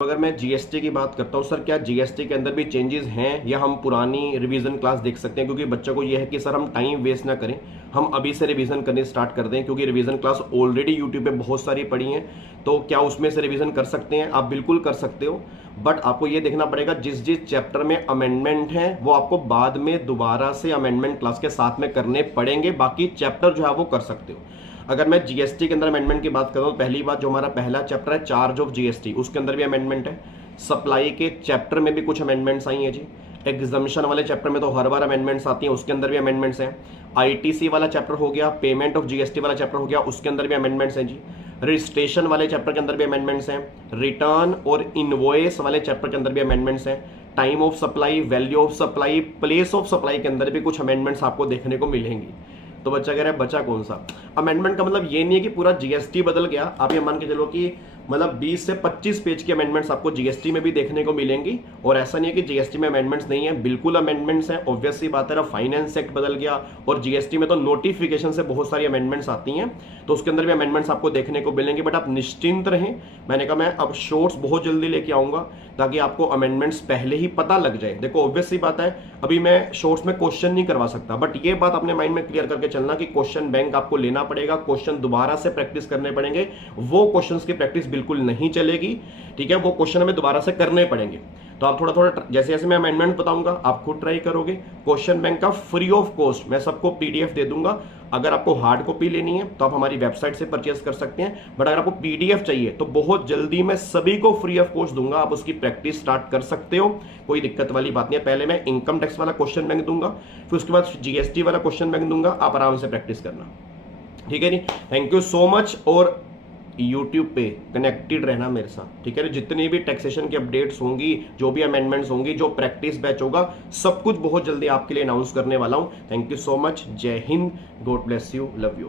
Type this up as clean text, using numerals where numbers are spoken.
अगर मैं जीएसटी की बात करता हूँ सर, क्या जीएसटी के अंदर भी चेंजेस हैं या हम पुरानी रिवीजन क्लास देख सकते हैं? क्योंकि बच्चों को यह है कि सर हम टाइम वेस्ट ना करें, हम अभी से रिवीजन करनी स्टार्ट कर दें, क्योंकि रिवीजन क्लास ऑलरेडी यूट्यूब पे बहुत सारी पड़ी हैं। तो क्या उसमें से रिवीजन कर सकते हैं? आप बिल्कुल कर सकते हो, बट आपको ये देखना पड़ेगा जिस जिस चैप्टर में अमेंडमेंट है वो आपको बाद में दोबारा से अमेंडमेंट क्लास के साथ में करने पड़ेंगे। बाकी चैप्टर जो है वो कर सकते हो। अगर मैं जीएसटी के अंदर अमेंडमेंट की बात करूं तो पहली बात, जो हमारा पहला चैप्टर है चार्ज ऑफ जीएसटी, उसके अंदर भी अमेंडमेंट है। सप्लाई के चैप्टर में भी कुछ अमेंडमेंट्स आई हैं जी। एग्जामिशन वाले चैप्टर में तो हर बार अमेंडमेंट्स आती हैं, उसके अंदर भी अमेंडमेंट्स हैं। आईटीसी वाला चैप्टर हो गया, पेमेंट ऑफ जीएसटी वाला चैप्टर हो गया, उसके अंदर भी अमेंडमेंट्स हैं जी। रजिस्ट्रेशन वाले चैप्टर के अंदर भी अमेंडमेंट्स हैं। रिटर्न और इनवॉइस वाले चैप्टर के अंदर भी अमेंडमेंट्स हैं। Time of supply, value of supply, place of supply के अंदर भी कुछ अमेंडमेंट्स आपको देखने को मिलेंगी। तो बच्चा कह रहा है बचा कौन सा? अमेंडमेंट का मतलब ये नहीं है कि पूरा जीएसटी बदल गया। आप ये मान के चलो कि मतलब 20 से 25 पेज की अमेंडमेंट्स आपको जीएसटी में भी देखने को मिलेंगी। और ऐसा नहीं है कि जीएसटी में अमेंडमेंट्स नहीं है, बिल्कुल अमेंडमेंट्स हैं। ऑब्वियस सी बात है, फाइनेंस एक्ट बदल गया और जीएसटी में तो नोटिफिकेशन से बहुत सारी अमेंडमेंट्स आती हैं, तो उसके अंदर भी अमेंडमेंट्स आपको देखने को मिलेंगे। बट आप निश्चिंत रहें, मैंने कहा मैं अब शॉर्ट्स बहुत जल्दी लेके आऊंगा ताकि आपको अमेंडमेंट्स पहले ही पता लग जाए। देखो ऑब्वियस सी बात है, अभी मैं शॉर्ट्स में क्वेश्चन नहीं करवा सकता, बट ये बात अपने माइंड में क्लियर करके चलना कि क्वेश्चन बैंक आपको लेना पड़ेगा, क्वेश्चन दोबारा से प्रैक्टिस करने पड़ेंगे। वो क्वेश्चंस की प्रैक्टिस बिल्कुल नहीं चलेगी, ठीक है? वो क्वेश्चन हमें दोबारा से करने पड़ेंगे। तो आप थोड़ा थोड़ा जैसे जैसे मैं अमेंडमेंट बताऊंगा आप खुद ट्राई करोगे। क्वेश्चन बैंक का फ्री ऑफ कॉस्ट मैं सबको पीडीएफ दे दूंगा। अगर आपको हार्ड कॉपी लेनी है तो आप हमारी वेबसाइट से परचेस कर सकते हैं, बट अगर आपको पीडीएफ चाहिए तो बहुत जल्दी मैं सभी को फ्री ऑफ कॉस्ट दूंगा, आप उसकी प्रैक्टिस स्टार्ट कर सकते हो, कोई दिक्कत वाली बात नहीं है। पहले मैं इनकम टैक्स वाला क्वेश्चन बैंक दूंगा, फिर उसके बाद जीएसटी वाला क्वेश्चन बैंक दूंगा, आप आराम से प्रैक्टिस करना, ठीक है जी? Thank you so much. और यूट्यूब पे कनेक्टेड रहना मेरे साथ, ठीक है? जितनी भी टैक्सेशन की अपडेट्स होंगी, जो भी अमेंडमेंट्स होंगी, जो प्रैक्टिस बैच होगा, सब कुछ बहुत जल्दी आपके लिए अनाउंस करने वाला हूं। Thank you so much. जय हिंद, God bless you, love you.